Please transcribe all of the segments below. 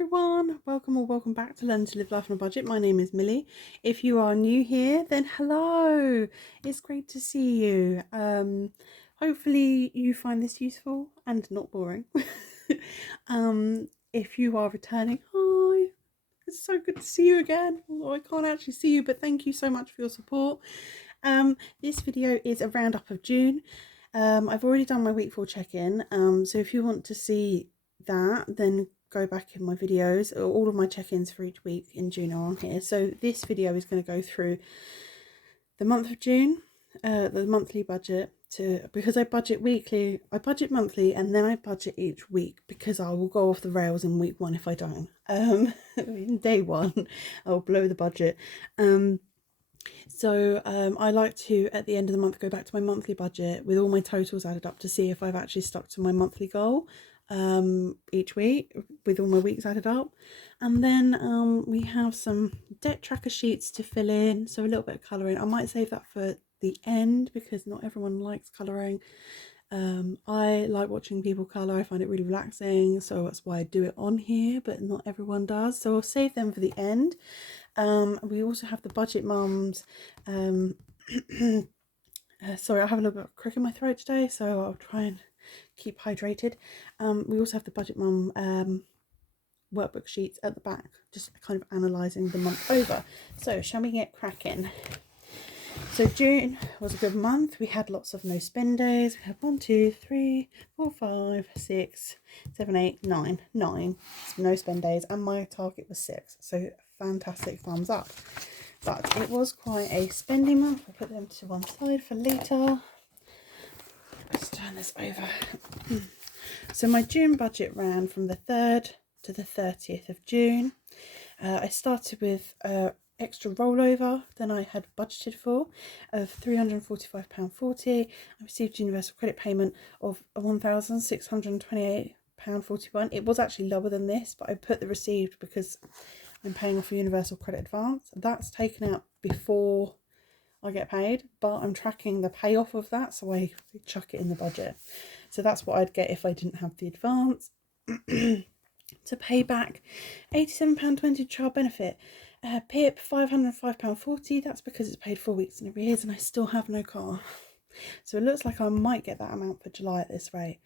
everyone, welcome or welcome back to Learn to Live Life on a Budget. My name is Millie. If you are new here, then hello, it's great to see you. Hopefully you find this useful and not boring. If you are returning, hi, it's so good to see you again. Although I can't actually see you, but thank you so much for your support. This video is a roundup of June. I've already done my week 4 check-in, so if you want to see that, then go back in my videos. All of my check-ins for each week in June are on here. So this video is going to go through the month of June, the monthly budget, because I budget weekly, I budget monthly, and then I budget each week, because I will go off the rails in week 1 if I don't. In day 1 I'll blow the budget. So I like to, at the end of the month, go back to my monthly budget with all my totals added up to see if I've actually stuck to my monthly goal each week, with all my weeks added up. And then we have some debt tracker sheets to fill in, so a little bit of colouring. I might save that for the end because not everyone likes colouring. I like watching people colour. I find it really relaxing, so that's why I do it on here, but not everyone does, so I'll save them for the end. We also have the budget mums. Sorry, I have a little bit of crick in my throat today, so I'll try and keep hydrated. We also have the budget mum workbook sheets at the back, just kind of analysing the month over. So shall we get cracking? So June was a good month. We had lots of no spend days. We had 1, 2, 3, 4, 5, 6, 7, 8, 9 no spend days, and my target was 6. So fantastic, thumbs up. But it was quite a spendy month. I'll put them to one side for later. Let's turn this over. So my June budget ran from the 3rd to the 30th of June. I started with extra rollover than I had budgeted for of £345.40. I received universal credit payment of £1,628.41. It was actually lower than this, but I put the received because I'm paying off a universal credit advance. That's taken out before I get paid, but I'm tracking the payoff of that, so I chuck it in the budget. So that's what I'd get if I didn't have the advance. To pay back £87.20 child benefit. PIP £505.40. That's because it's paid 4 weeks in arrears and I still have no car. So it looks like I might get that amount for July at this rate.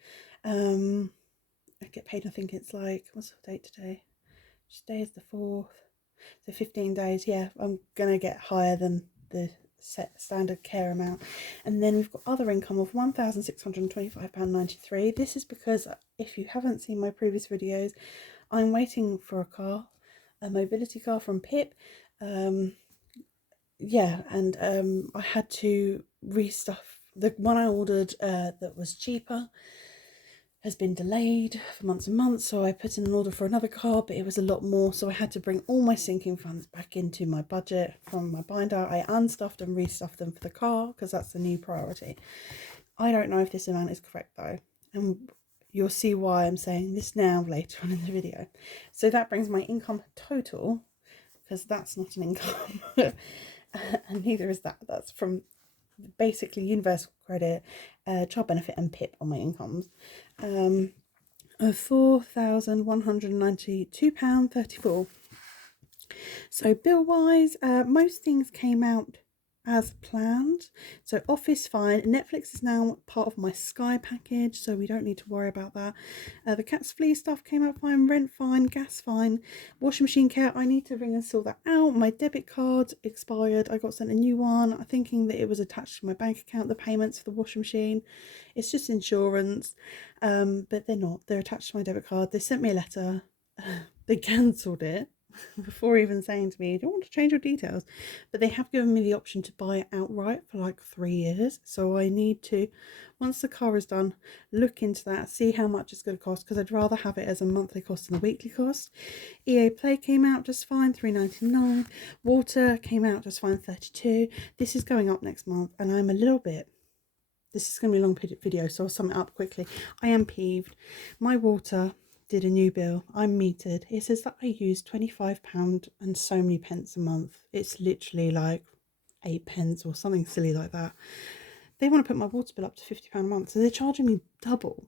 I get paid, I think it's like, what's the date today? Today is the 4th. So 15 days. Yeah, I'm going to get higher than the set standard care amount. And then we've got other income of £1,625.93. This is because, if you haven't seen my previous videos, I'm waiting for a car, a mobility car from PIP. Yeah, and I had to restuff the one I ordered that was cheaper has been delayed for months and months, so I put in an order for another car, but it was a lot more, so I had to bring all my sinking funds back into my budget from my binder. I unstuffed and restuffed them for the car because that's the new priority. I don't know if this amount is correct though, and you'll see why I'm saying this now later on in the video. So that brings my income total, because that's not an income, and neither is that. That's from basically universal credit, child benefit and PIP on my incomes, of £4,192.34. So bill wise, most things came out as planned. So Office fine, Netflix is now part of my Sky package, so we don't need to worry about that. The cat's flea stuff came out fine, rent fine, gas fine, washing machine care, I need to ring and sort that out. My debit card expired, I got sent a new one, thinking that it was attached to my bank account, the payments for the washing machine. It's just insurance, but they're not, they're attached to my debit card. They sent me a letter, they cancelled it before even saying to me, do you want to change your details? But they have given me the option to buy it outright for like 3 years, so I need to, once the car is done, look into that, see how much it's going to cost, because I'd rather have it as a monthly cost than a weekly cost. EA Play came out just fine, £3.99. Water came out just fine, £32. This is going up next month, and I'm a little bit, this is going to be a long video, so I'll sum it up quickly. I am peeved. My water did a new bill. I'm metered. It says that I use £25 and so many pence a month. It's literally like 8 pence or something silly like that. They want to put my water bill up to £50 a month, so they're charging me double.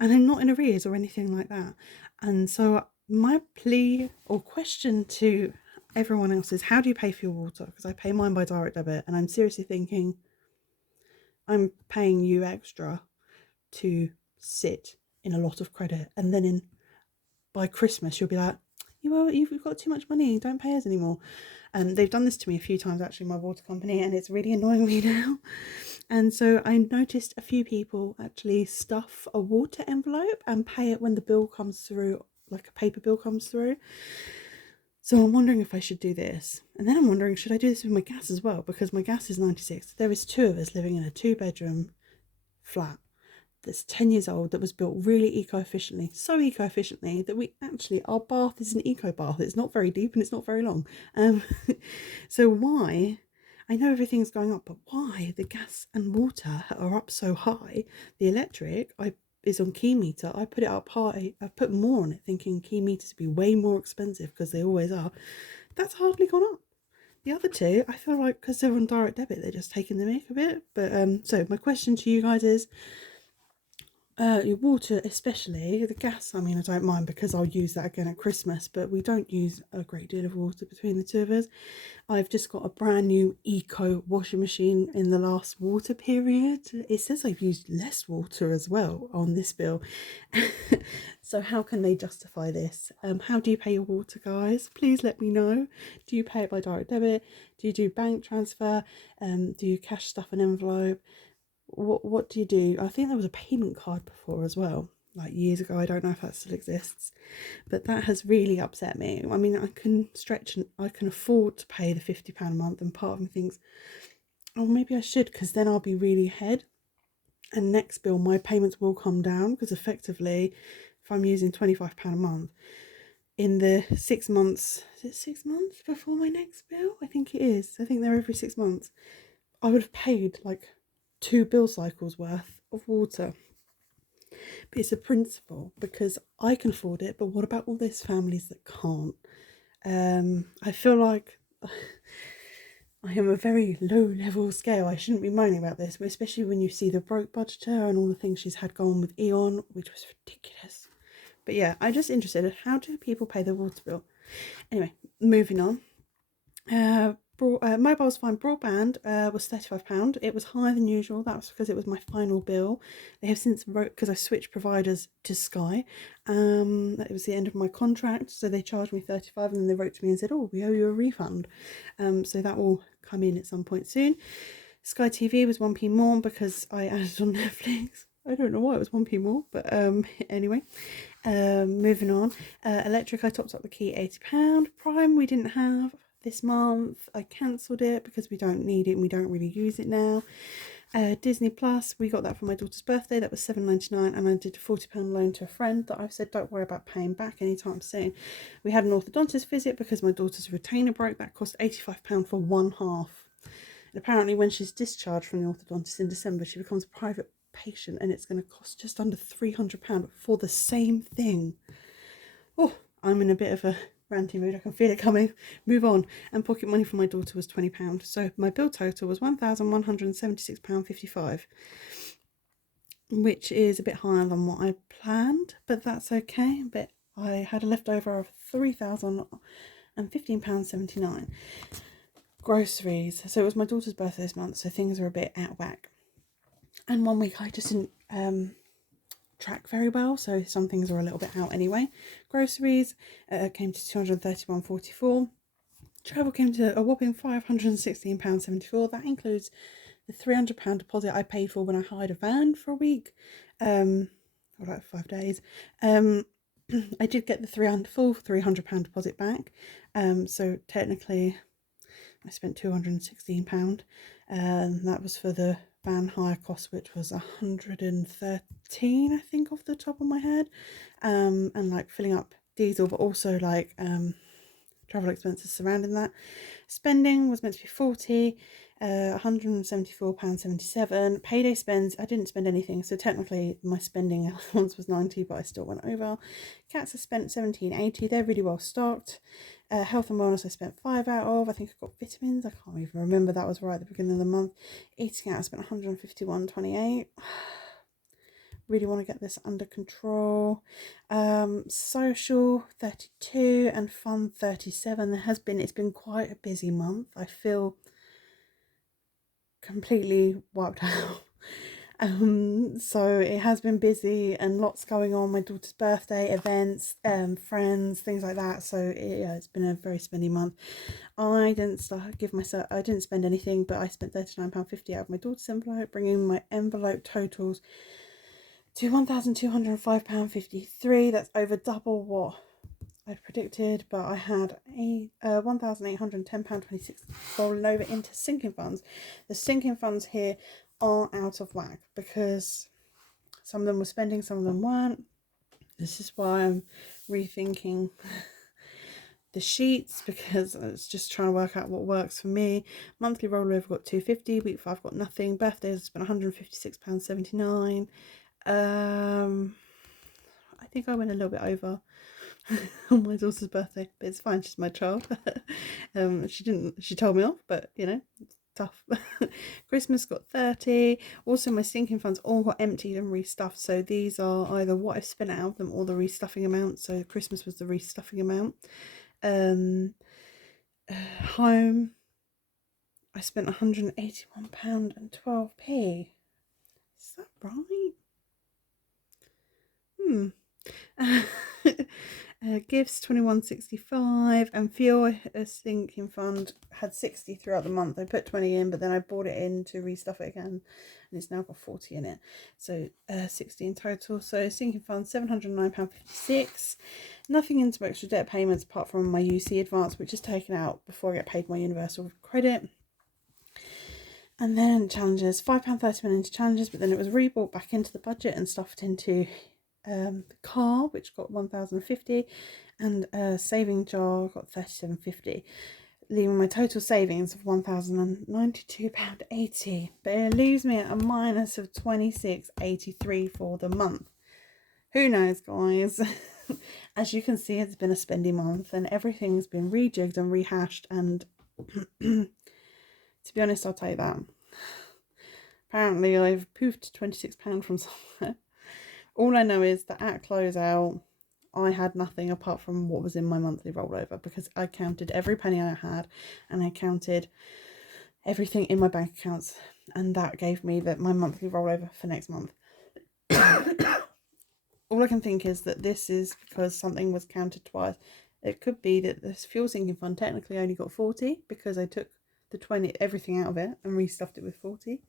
and I'm not in arrears or anything like that. And so my plea or question to everyone else is, how do you pay for your water? Because I pay mine by direct debit, and I'm seriously thinking I'm paying you extra to sit in a lot of credit, and then by Christmas you'll be like, you've got too much money, don't pay us anymore. They've done this to me a few times actually, my water company, and it's really annoying me now. And so I noticed a few people actually stuff a water envelope and pay it when the bill comes through, like a paper bill comes through. So I'm wondering if I should do this. And then I'm wondering, should I do this with my gas as well? Because my gas is 96. There is 2 of us living in a 2-bedroom flat that's 10 years old, that was built really eco-efficiently. So eco-efficiently that we actually, our bath is an eco bath. It's not very deep and it's not very long. So why, I know everything's going up, but why the gas and water are up so high? The electric is on key meter. I put it up high. I put more on it thinking key meters would be way more expensive, because they always are. That's hardly gone up. The other 2, I feel like because they're on direct debit, they're just taking the mick a bit. But so my question to you guys is, your water, especially the gas, I mean, I don't mind because I'll use that again at Christmas, but we don't use a great deal of water between the 2 of us. I've just got a brand new eco washing machine in the last water period. It says I've used less water as well on this bill. So how can they justify this? How do you pay your water, guys? Please let me know. Do you pay it by direct debit? Do you do bank transfer? Do you cash stuff an envelope? What do you do? I think there was a payment card before as well, like years ago. I don't know if that still exists, but that has really upset me. I mean, I can stretch and I can afford to pay the £50 a month, and part of me thinks, oh, maybe I should, because then I'll be really ahead, and next bill my payments will come down, because effectively if I'm using £25 a month in the 6 months, is it 6 months before my next bill? I think it is. I think they're every 6 months. I would have paid like 2 bill cycles worth of water. But it's a principle, because I can afford it, but what about all those families that can't? I feel like I am a very low level scale. I shouldn't be moaning about this, but especially when you see the broke budgeter and all the things she's had going with Eon, which was ridiculous. But yeah, I'm just interested in, how do people pay their water bill? Anyway, moving on. Mobile's fine. Broadband was £35. It was higher than usual. That was because it was my final bill. They have since wrote, because I switched providers to Sky. It was the end of my contract, so they charged me £35, and then they wrote to me and said, oh, we owe you a refund. So that will come in at some point soon. Sky TV was 1p more because I added on Netflix. I don't know why it was 1p more, but anyway. Moving on. Electric, I topped up the key, £80. Prime we didn't have this month. I cancelled it because we don't need it and we don't really use it now. Disney Plus, we got that for my daughter's birthday. That was £7.99, and I did a £40 loan to a friend that I've said don't worry about paying back anytime soon. We had an orthodontist visit because my daughter's retainer broke. That cost £85 for one half. And apparently when she's discharged from the orthodontist in December, she becomes a private patient, and it's going to cost just under £300 for the same thing. Oh, I'm in a bit of a ranty mood. I can feel it coming. Move on. And pocket money for my daughter was £20. So my bill total was £1,176.55, which is a bit higher than what I planned, but that's okay. But I had a leftover of £3,015.79. Groceries. So it was my daughter's birthday this month, so things are a bit out of whack. And 1 week I just didn't track very well, so some things are a little bit out anyway. Groceries came to £231.44. Travel came to a whopping £516.74. That includes the £300 deposit I paid for when I hired a van for a week, or like 5 days. I did get the full £300 deposit back, so technically I spent £216, and that was for the van hire cost, which was 113, I think, off the top of my head, and like filling up diesel, but also like travel expenses surrounding that. Spending was meant to be 40, £174.77. Payday spends, I didn't spend anything, so technically my spending allowance was 90, but I still went over. Cats have spent £17.80. They're really well stocked. Health and wellness I spent 5 out of. I think I got vitamins. I can't even remember. That was right at the beginning of the month. Eating out I spent £151.28. really want to get this under control. Social 32 and fun 37. It's been quite a busy month. I feel completely wiped out. So it has been busy and lots going on. My daughter's birthday, events, friends, things like that. So it's been a very spendy month. I didn't spend anything, but I spent £39.50 out of my daughter's envelope, bringing my envelope totals to £1,205.53. That's over double what I've predicted, but I had a £1,810.26 rolling over into sinking funds. The sinking funds here are out of whack because some of them were spending, some of them weren't. This is why I'm rethinking the sheets, because it's just trying to work out what works for me. Monthly rollover got £250, week 5 got nothing. Birthdays I spent £156.79. I think I went a little bit over on my daughter's birthday, but it's fine, she's my child. She told me off, but you know, it's tough. Christmas got 30. Also my sinking funds all got emptied and restuffed, so these are either what I've spent out of them or the restuffing amount. So Christmas was the restuffing amount. Home, I spent £181.12. Is that right? Gifts 21.65, and fuel, a sinking fund had 60 throughout the month. I put 20 in, but then I bought it in to restuff it again, and it's now got 40 in it, so 60 in total. So sinking fund £709.56. Nothing into extra debt payments apart from my UC advance, which is taken out before I get paid my universal credit. And then challenges, £5.30 into challenges, but then it was rebought back into the budget and stuffed into the car, which got £1,050, and a saving jar got £37.50, leaving my total savings of £1,092.80. But it leaves me at a minus of £26.83 for the month. Who knows, guys? As you can see, it's been a spendy month and everything's been rejigged and rehashed, and to be honest, I'll take that. Apparently I've poofed £26 from somewhere. All I know is that at closeout, I had nothing apart from what was in my monthly rollover, because I counted every penny I had and I counted everything in my bank accounts, and that gave me my monthly rollover for next month. All I can think is that this is because something was counted twice. It could be that this fuel sinking fund technically only got 40 because I took the 20, everything out of it, and restuffed it with 40.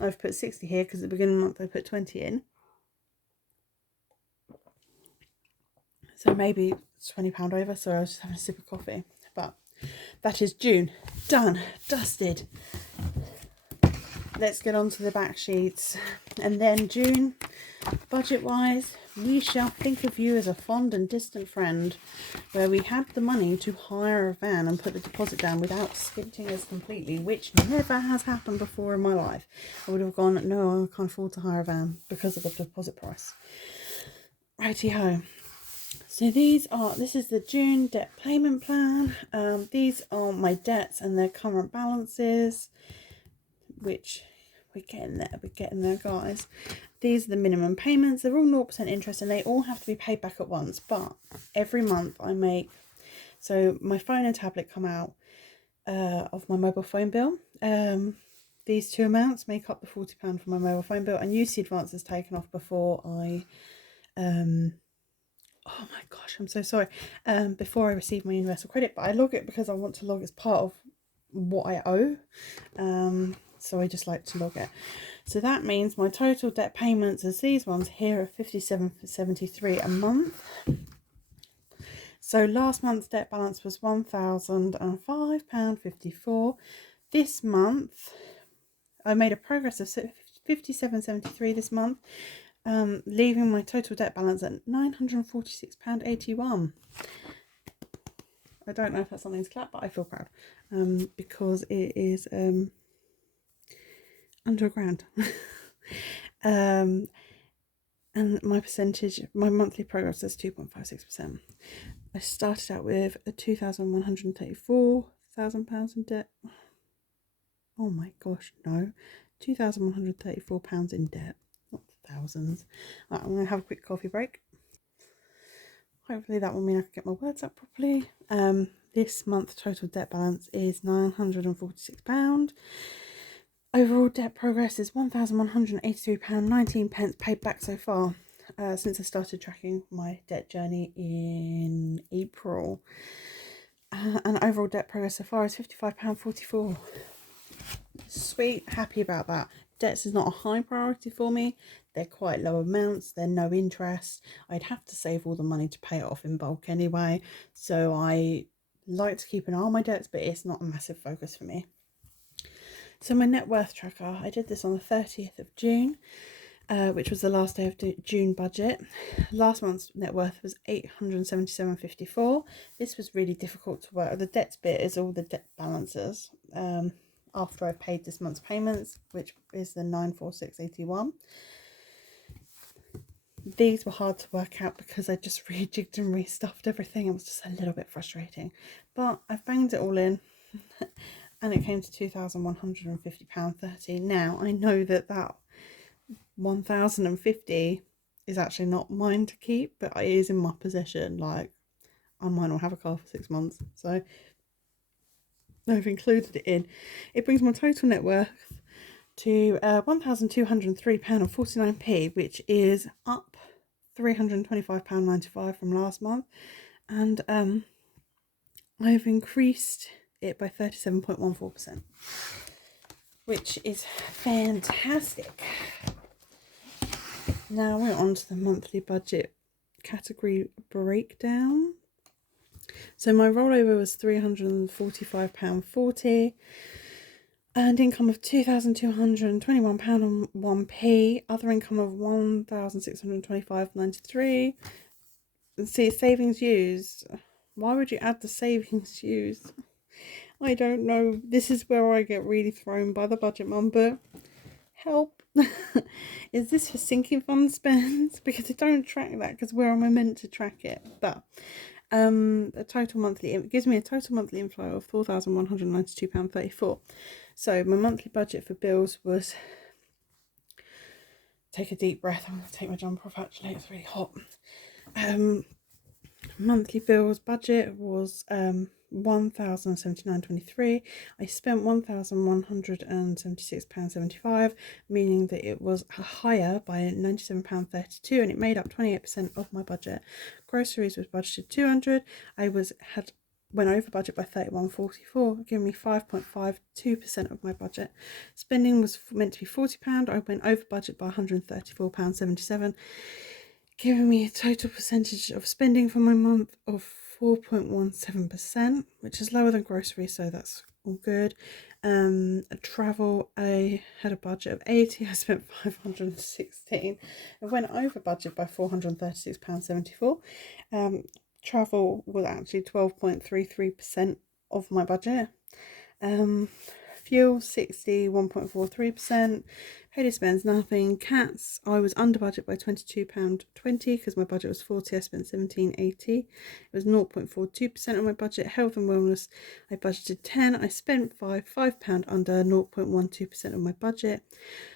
I've put 60 here because at the beginning of the month I put 20 in. So maybe it's £20 over, so I was just having a sip of coffee. But that is June. Done. Dusted. Let's get on to the back sheets. And then June, budget-wise, we shall think of you as a fond and distant friend, where we had the money to hire a van and put the deposit down without skimping us completely, which never has happened before in my life. I would have gone, no, I can't afford to hire a van because of the deposit price. Righty-ho. So this is the June debt payment plan. These are my debts and their current balances, which we're getting there, guys. These are the minimum payments. They're all 0% interest and they all have to be paid back at once, but every month I make, so my phone and tablet come out of my mobile phone bill. These two amounts make up the £40 for my mobile phone bill, and UC advance is taken off before I oh my gosh, I'm so sorry. Before I receive my universal credit, but I log it because I want to log as part of what I owe. So I just like to log it. So that means my total debt payments is these ones here are £57.73 a month. So last month's debt balance was £1,005.54. This month I made a progress of £57.73 this month. Leaving my total debt balance at £946.81. I don't know if that's something to clap, but I feel proud because it is under £1,000. And my monthly progress is 2.56%. I started out with a £2,134,000 in debt. Oh my gosh, no, £2,134 in debt. Not thousands. Right, I'm going to have a quick coffee break. Hopefully that will mean I can get my words up properly. This month total debt balance is £946. Overall debt progress is £1,183.19 paid back so far since I started tracking my debt journey in April. And overall debt progress so far is £55.44. Sweet, happy about that. Debts is not a high priority for me. They're quite low amounts, they're no interest. I'd have to save all the money to pay it off in bulk anyway. So I like to keep an eye on my debts, but it's not a massive focus for me. So my net worth tracker, I did this on the 30th of June, which was the last day of June budget. Last month's net worth was £877.54. This was really difficult to work. The debts bit is all the debt balances after I paid this month's payments, which is the 946.81. These were hard to work out because I just rejigged and restuffed everything. It was just a little bit frustrating, but I've banged it all in. And it came to £2,150.30. Now, I know that £1,050 is actually not mine to keep, but it is in my possession. Like, I might not have a car for 6 months, so I've included it in. It brings my total net worth to £1,203.49, which is up £325.95 from last month. And I've increased it by 37.14%, which is fantastic. Now we're on to the monthly budget category breakdown. So my rollover was £345.40, earned income of £2,221.01, other income of £1,625.93. See, savings used. Why would you add the savings used? I don't know. This is where I get really thrown by the budget mum, but help. Is this for sinking fund spends? Because I don't track that, because where am I meant to track it? But it gives me a total monthly inflow of £4,192.34. So my monthly budget for bills was, take a deep breath, I'm going to take my jumper off actually, it's really hot. Monthly bills budget was £1,079.23. I spent £1,176.75, meaning that it was higher by £97.32, and it made up 28% of my budget. Groceries was budgeted £200. Went over budget by £31.44, giving me 5.52% of my budget. Spending was meant to be £40. I went over budget by £134.77. Giving me a total percentage of spending for my month of 4.17%, which is lower than grocery, so that's all good. Travel, I had a budget of £80. I spent £516. I went over budget by £436.74. Travel was actually 12.33% of my budget. Fuel, 61.43%. Paid spends nothing. Cats, I was under budget by £22.20 because my budget was £40. I spent £17.80. It was 0.42% of my budget. Health and wellness, I budgeted £10. I spent £5 under 0.12% of my budget.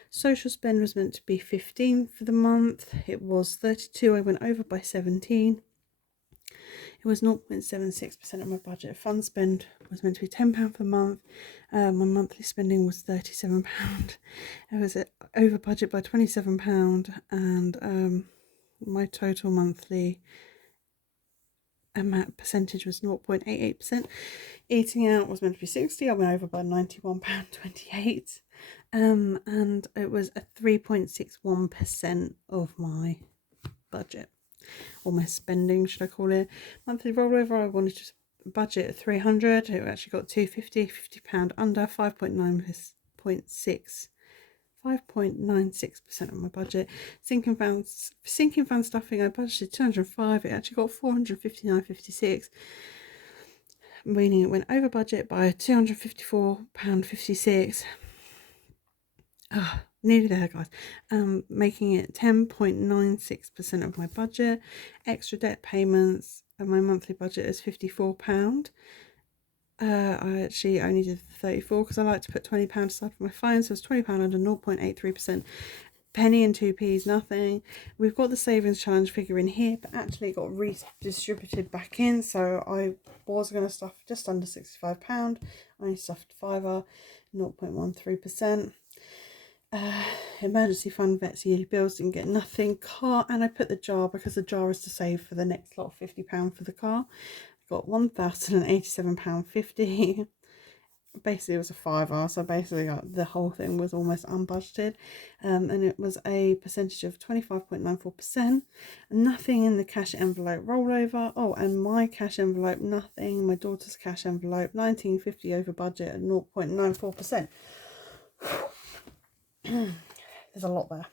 Social spend was meant to be £15 for the month. It was £32. I went over by £17. It was 0.76% of my budget. Fund spend was meant to be £10 for the month. My monthly spending was £37. I was over budget by £27, and my total monthly amount percentage was 0.88%. Eating out was meant to be £60. I went over by £91.28, and it was a 3.61% of my budget, or my spending, should I call it. Monthly rollover, I wanted to budget at £300. It actually got £250, £50 under, 5.96% of my budget. Sinking fund stuffing, I budgeted £205. It actually got £459.56, meaning it went over budget by £254.56. Nearly there, guys. Making it 10.96% of my budget. Extra debt payments, and my monthly budget is £54. I actually only did 34 because I like to put £20 aside for my phone, so it's £20 under 0.83%. penny and 2p's, nothing. We've got the savings challenge figure in here, but actually it got redistributed back in. So I was going to stuff just under £65. I only stuffed fiver, 0.13%. Emergency fund, vets, yearly bills, didn't get nothing. Car, and I put the jar because the jar is to save for the next lot of £50 for the car. Got £1,087.50. Basically it was a fiver, so basically the whole thing was almost unbudgeted, and it was a percentage of 25.94%. Nothing in the cash envelope rollover. Oh, and my cash envelope, nothing. My daughter's cash envelope, 1950 over budget at 0.94%. There's a lot there.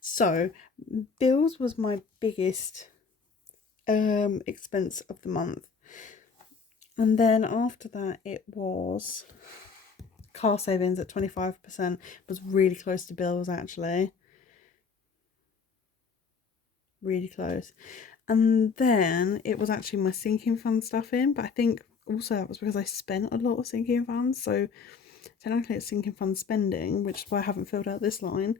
So bills was my biggest expense of the month. And then after that, it was car savings at 25%. It was really close to bills, actually. Really close. And then it was actually my sinking fund stuff in. But I think also that was because I spent a lot of sinking funds. So technically it's sinking fund spending, which is why I haven't filled out this line.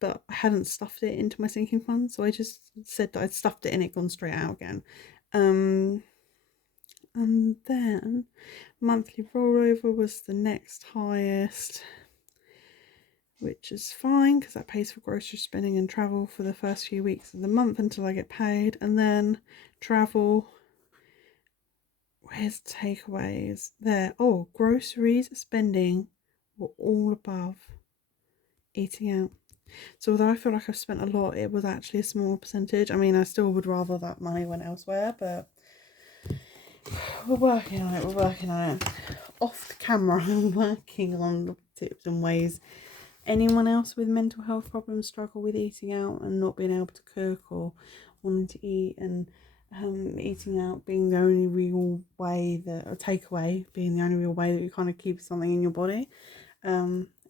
But I hadn't stuffed it into my sinking fund. So I just said that I'd stuffed it in, it gone straight out again. And then monthly rollover was the next highest, which is fine because that pays for grocery spending and travel for the first few weeks of the month until I get paid. And then travel, where's takeaways? There. Oh, groceries spending were all above eating out. So although I feel like I've spent a lot, it was actually a small percentage. I mean, I still would rather that money went elsewhere, but we're working on it. Off the camera, I'm working on tips and ways. Anyone else with mental health problems struggle with eating out and not being able to cook or wanting to eat, and eating out being the only real way that, or takeaway being the only real way that you kind of keep something in your body.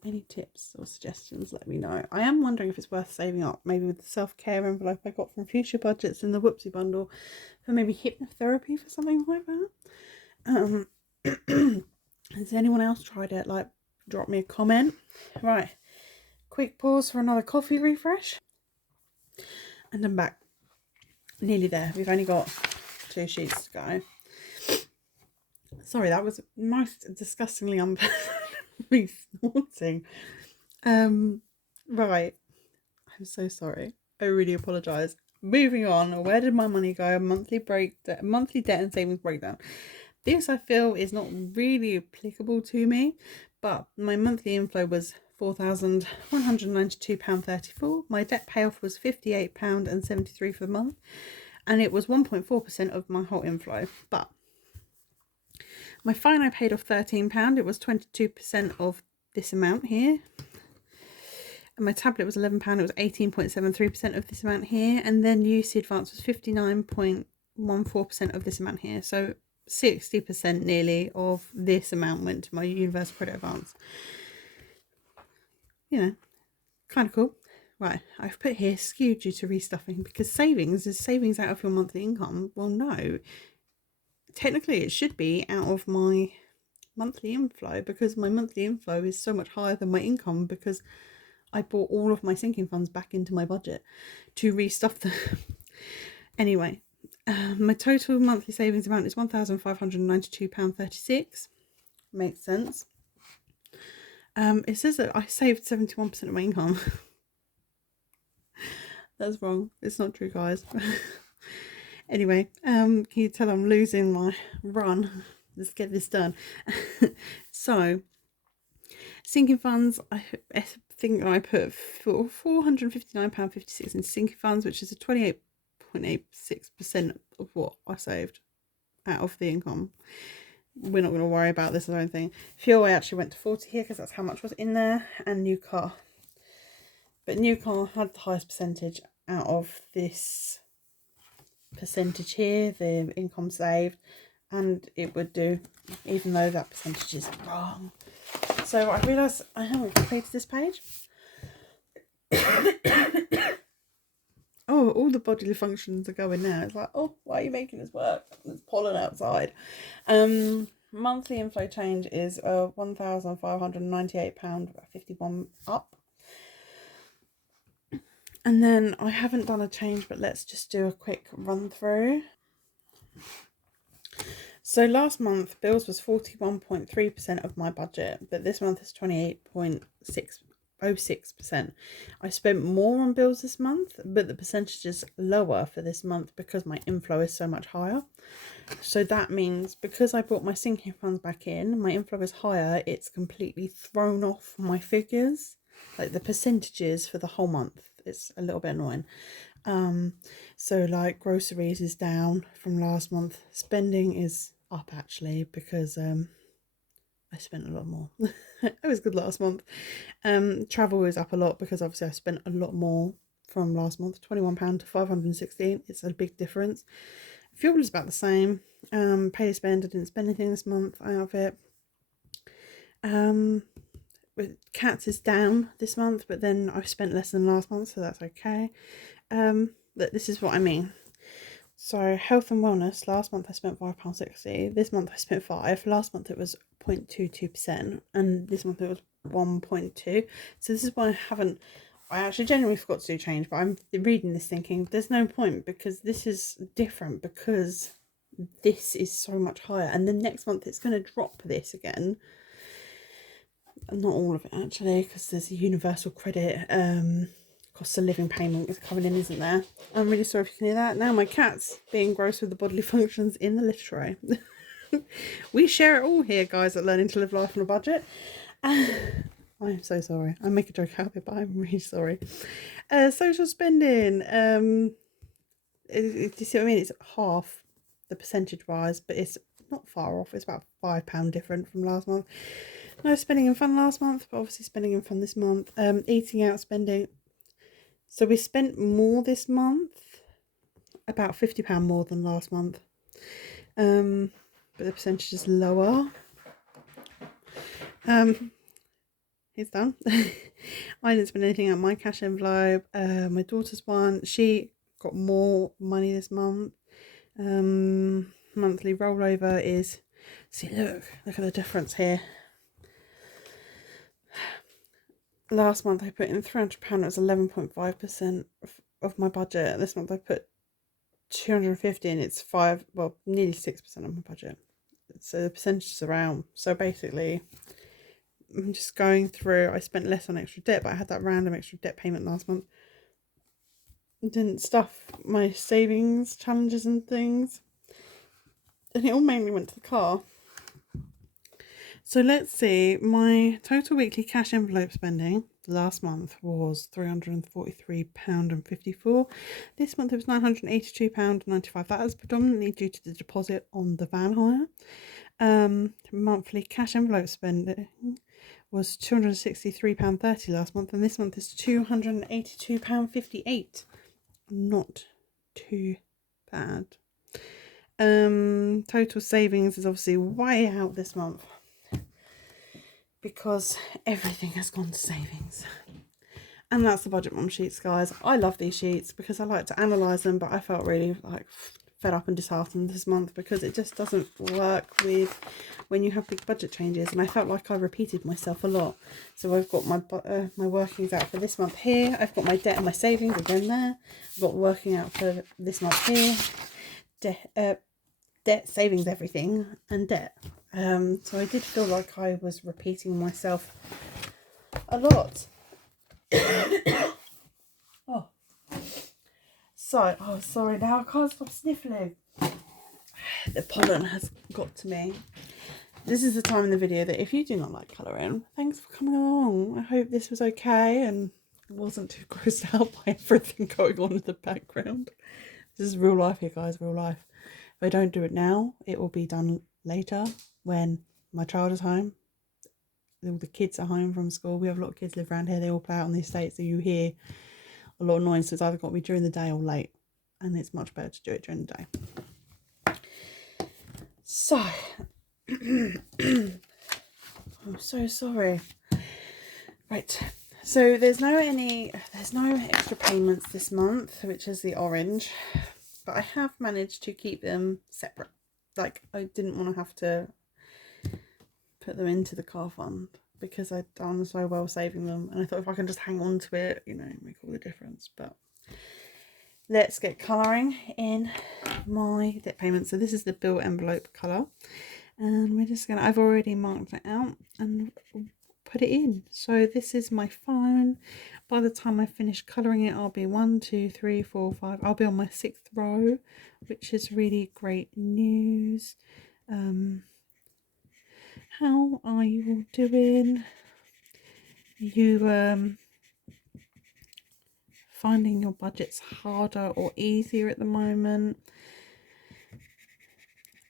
Any tips or suggestions, let me know. I am wondering if it's worth saving up, maybe with the self-care envelope I got from Future Budgets in the Whoopsie bundle, for maybe hypnotherapy for something like that. Has anyone else tried it? Like, drop me a comment. Right, quick pause for another coffee refresh, and I'm back. Nearly there. We've only got 2 sheets to go. Sorry, that was most disgustingly me snorting. Right, I'm so sorry. I really apologise. Moving on. Where did my money go? Monthly debt and savings breakdown. This I feel is not really applicable to me, but my monthly inflow was £4,192.34. My debt payoff was £58.73 for the month, and it was 1.4% of my whole inflow. But my fine, I paid off £13. It was 22% of this amount here. And my tablet was £11. It was 18.73% of this amount here. And then UC advance was 59.14% of this amount here. So 60% nearly of this amount went to my universal credit advance. You know, kind of cool. Right, I've put here skewed due to restuffing, because savings is savings out of your monthly income. Well, no. Technically, it should be out of my monthly inflow, because my monthly inflow is so much higher than my income, because I brought all of my sinking funds back into my budget to restuff them. Anyway, my total monthly savings amount is £1,592.36. Makes sense. It says that I saved 71% of my income. That's wrong. It's not true, guys. Anyway, can you tell I'm losing my run? Let's get this done. So, sinking funds, I think I put £459.56 in sinking funds, which is a 28.86% of what I saved out of the income. We're not going to worry about this, I don't think. Fuel, I actually went to 40 here because that's how much was in there, and new car. But new car had the highest percentage out of this percentage here, the income saved, and it would do, even though that percentage is wrong. So I realised I haven't completed this page. Oh, all the bodily functions are going now. It's like, oh, why are you making this work? There's pollen outside. Monthly inflow change is £1,598.51 up. And then I haven't done a change, but let's just do a quick run through. So last month, bills was 41.3% of my budget, but this month is 28.606%. I spent more on bills this month, but the percentage is lower for this month because my inflow is so much higher. So that means because I brought my sinking funds back in, my inflow is higher, it's completely thrown off my figures, like the percentages for the whole month. It's a little bit annoying. So like groceries is down from last month. Spending is up actually because I spent a lot more. It was good last month. Travel is up a lot because obviously I spent a lot more from last month, £21 to 516. It's a big difference. Fuel is about the same. Pay to spend, I didn't spend anything this month out of it. With cats is down this month, but then I've spent less than last month, so that's okay. But this is what I mean. So health and wellness, last month I spent £5.60, this month I spent £5, last month it was 0.22%, and this month it was 1.2. So this is why I actually genuinely forgot to do change, but I'm reading this thinking there's no point because this is different because this is so much higher, and the next month it's going to drop this again. Not all of it actually, because there's a universal credit cost of living payment is coming in, isn't there? I'm really sorry if you can hear that. Now my cat's being gross with the bodily functions in the litter tray. We share it all here, guys, at Learning to Live Life on a Budget. I'm so sorry. I make a joke out of it, but I'm really sorry. Social spending. Do you see what I mean? It's half the percentage wise, but it's not far off. It's about £5 different from last month. No spending in fun last month, but obviously spending in fun this month. Eating out spending. So we spent more this month, about £50 more than last month. But the percentage is lower. It's done. I didn't spend anything on my cash envelope. My daughter's one, she got more money this month. Monthly rollover is, see, look at the difference here. Last month I put in £300, it was 11.5% of my budget. This month I put 250 and it's nearly 6% of my budget. So the percentage is around. So basically, I'm just going through. I spent less on extra debt, but I had that random extra debt payment last month. Didn't stuff my savings challenges and things, and it all mainly went to the car. So let's see, my total weekly cash envelope spending last month was £343.54. This month it was £982.95. That is predominantly due to the deposit on the van hire. Monthly cash envelope spending was £263.30 last month, and this month is £282.58. Not too bad. Total savings is obviously way out this month because everything has gone to savings. And that's the Budget Mum sheets, guys. I love these sheets because I like to analyse them, but I felt really fed up and disheartened this month because it just doesn't work with when you have big budget changes, and I felt like I repeated myself a lot. So I've got my workings out for this month here. I've got my debt and my savings again there. I've got working out for this month here. Debt, savings, everything, and debt. So I did feel like I was repeating myself a lot. Sorry, now I can't stop sniffling. The pollen has got to me. This is the time in the video that if you do not like colouring, thanks for coming along. I hope this was okay and wasn't too grossed out by everything going on in the background. This is real life here, guys, real life. If I don't do it now, it will be done later when my child is home. All the kids are home from school. We have a lot of kids live around here. They all play out on the estate, so you hear a lot of noise. So it's either got to be during the day or late, and it's much better to do it during the day. So I'm so sorry. Right, so there's no extra payments this month, which is the orange, but I have managed to keep them separate. Like, I didn't want to have to put them into the car fund. because I'd done so well saving them, and I thought if I can just hang on to it, you know, make all the difference. But let's get colouring in my debt payment. So this is the bill envelope colour, and we're just gonna, I've already marked it out and put it in. So this is my phone. By the time I finish colouring it, I'll be 1, 2, 3, 4, 5. I'll be on my 6th row, which is really great news. How are you all doing? You finding your budgets harder or easier at the moment?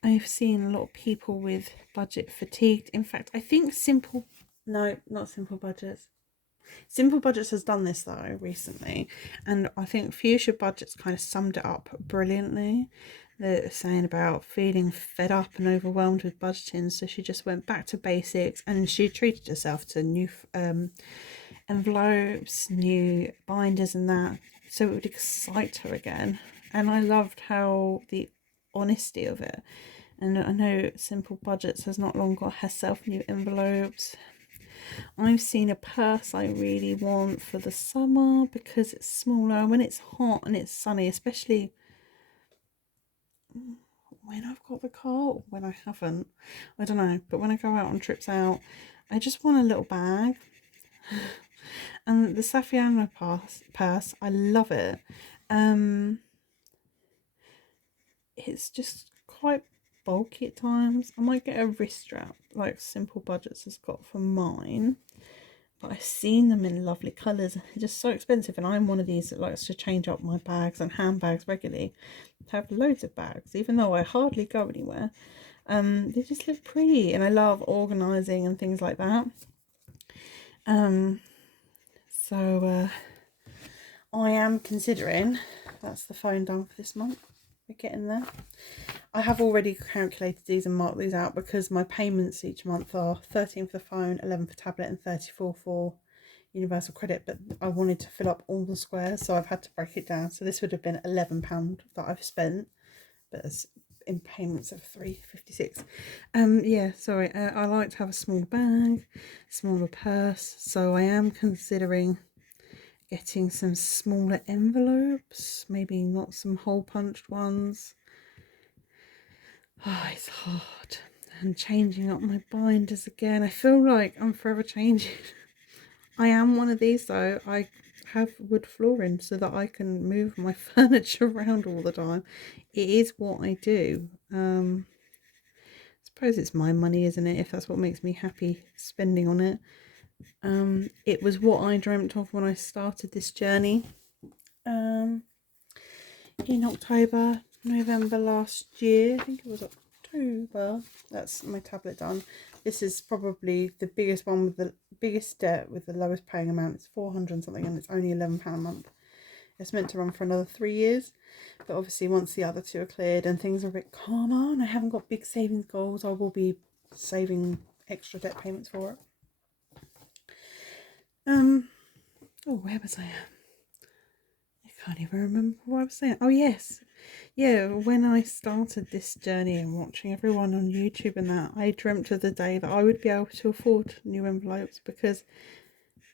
I've seen a lot of people with budget fatigued. In fact, I think Simple Budgets has done this though recently, and I think Fuchsia Budgets kind of summed it up brilliantly. They're saying about feeling fed up and overwhelmed with budgeting, so she just went back to basics, and she treated herself to new envelopes, new binders and that, so it would excite her again. And I loved how the honesty of it. And I know Simple Budgets has not long got herself new envelopes. I've seen a purse I really want for the summer because it's smaller when it's hot and it's sunny, especially when I've got the car or when I haven't. I don't know, but when I go out on trips out, I just want a little bag. And the Saffiano purse, I love it. It's just quite bulky at times. I might get a wrist strap like Simple Budgets has got for mine, but I've seen them in lovely colours. They're just so expensive, and I'm one of these that likes to change up my bags and handbags regularly. I have loads of bags, even though I hardly go anywhere. They just look pretty, and I love organising and things like that. So I am considering, that's the phone done for this month. We're getting there. I have already calculated these and marked these out because my payments each month are 13 for the phone, 11 for tablet and 34 for universal credit, but I wanted to fill up all the squares, so I've had to break it down. So this would have been £11 that I've spent, but it's in payments of £3.56. Yeah, sorry, I like to have a small bag, smaller purse, so I am considering getting some smaller envelopes, maybe not some hole punched ones. Oh, it's hard. I'm changing up my binders again. I feel like I'm forever changing. I am one of these though. I have wood flooring so that I can move my furniture around all the time. It is what I do. I suppose it's my money, isn't it? If that's what makes me happy spending on it. It was what I dreamt of when I started this journey. In November last year. I think it was October. That's my tablet done. This is probably the biggest one with the biggest debt with the lowest paying amount. It's 400 and something, and it's only £11 a month. It's meant to run for another 3 years, but obviously once the other two are cleared and things are a bit calmer and I haven't got big savings goals, I will be saving extra debt payments for it. Oh, where was I at? I can't even remember what I was saying. Oh yes, yeah, when I started this journey and watching everyone on YouTube and that, I dreamt of the day that I would be able to afford new envelopes, because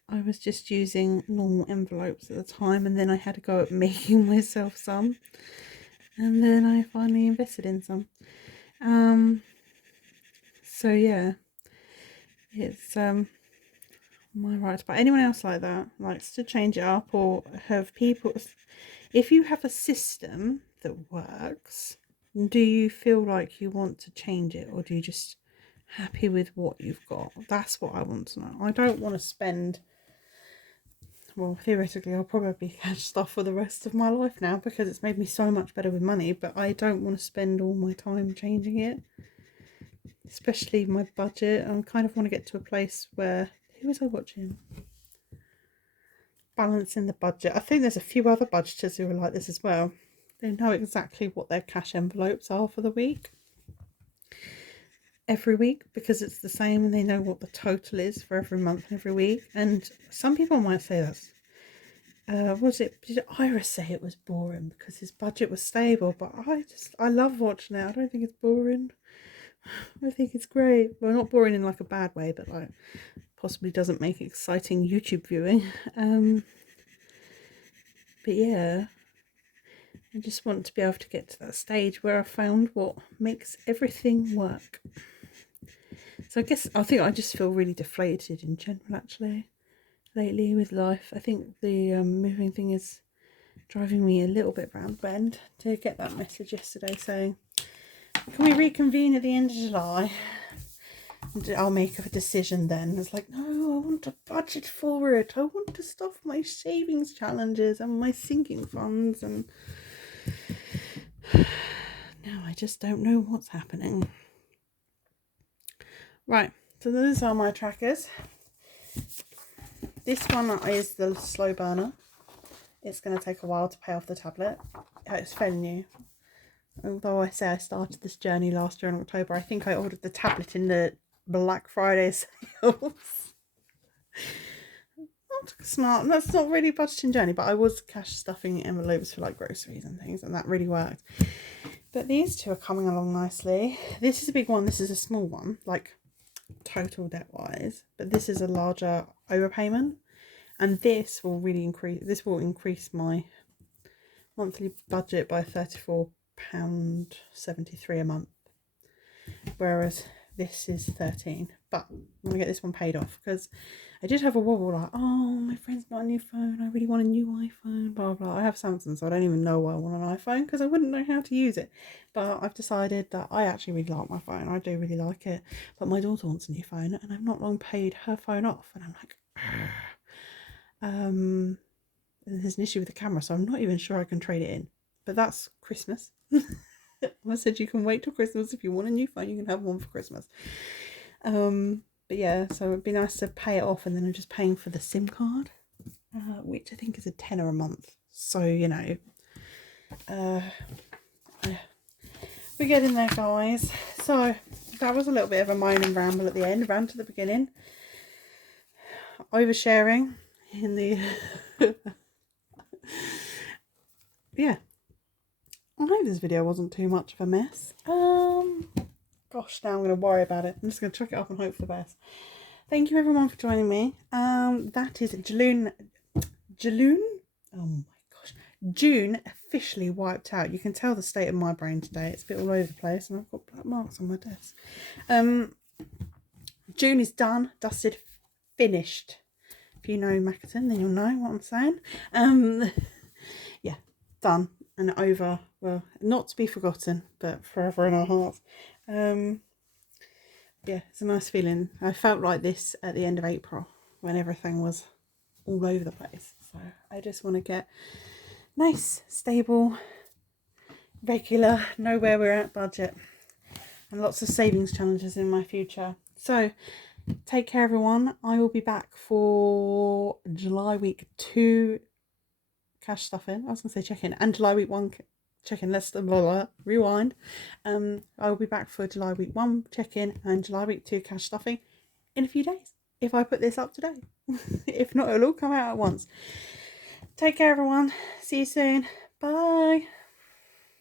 I was just using normal envelopes at the time, and then I had to go at making myself some, and then I finally invested in some. So yeah, it's my right. But anyone else like that likes to change it up, or have people, if you have a system that works, do you feel like you want to change it, or do you just happy with what you've got? That's what I want to know. I don't want to spend, well, theoretically I'll probably cash stuff for the rest of my life now because it's made me so much better with money, but I don't want to spend all my time changing it, especially my budget. I kind of want to get to a place where, who was I watching? Balancing the budget. I think there's a few other budgeters who are like this as well. They know exactly what their cash envelopes are for the week, every week, because it's the same, and they know what the total is for every month and every week. And some people might say that's did Iris say it was boring because his budget was stable? But I love watching it. I don't think it's boring. I think it's great. Well, not boring in like a bad way, but like possibly doesn't make exciting YouTube viewing. But yeah, I just want to be able to get to that stage where I found what makes everything work. So I think I just feel really deflated in general actually lately with life. I think the moving thing is driving me a little bit round the bend. To get that message yesterday saying, can we reconvene at the end of July? And I'll make a decision then. It's like, no, I want to budget for it. I want to stuff my savings challenges and my sinking funds, and now I just don't know what's happening. Right, so those are my trackers. This one is the slow burner. It's going to take a while to pay off the tablet. It's fairly new. Although I say I started this journey last year in October, I think I ordered the tablet in the Black Friday sales. Not smart. That's not really a budgeting journey, but I was cash stuffing envelopes for like groceries and things, and that really worked. But these two are coming along nicely. This is a big one. This is a small one, like total debt wise, but this is a larger overpayment, and this will increase my monthly budget by £34.73 a month, whereas this is 13. But I'm gonna get this one paid off because I did have a wobble like, oh, my friend's got a new phone, I really want a new iPhone, blah blah. I have Samsung, so I don't even know why I want an iPhone because I wouldn't know how to use it. But I've decided that I actually really like my phone. I do really like it, but my daughter wants a new phone and I've not long paid her phone off, and I'm like, there's an issue with the camera, so I'm not even sure I can trade it in. But that's Christmas. I said you can wait till Christmas. If you want a new phone, you can have one for Christmas. But yeah, so it'd be nice to pay it off, and then I'm just paying for the SIM card, which I think is £10 a month. So, you know, we're getting there, guys. So that was a little bit of a moan and ramble at the end, rant at the beginning, oversharing in the yeah. I hope this video wasn't too much of a mess. Gosh, now I'm going to worry about it. I'm just going to chuck it up and hope for the best. Thank you everyone for joining me. That is June. Oh my gosh, June officially wiped out. You can tell the state of my brain today. It's a bit all over the place, and I've got black marks on my desk. June is done, dusted, finished. If you know Mackerton, then you'll know what I'm saying. Yeah, done and over. Well, not to be forgotten, but forever in our hearts. Yeah, it's a nice feeling. I felt like this at the end of April when everything was all over the place. So I just want to get nice, stable, regular, know where we're at budget, and lots of savings challenges in my future. So take care everyone. I will be back for July week 2 cash stuffing. I was going to say check-in, and July week 1 check-in. Let's rewind. I will be back for July week 1 check-in and July week 2 cash stuffing in a few days, if I put this up today. If not, it'll all come out at once. Take care everyone. See you soon. Bye.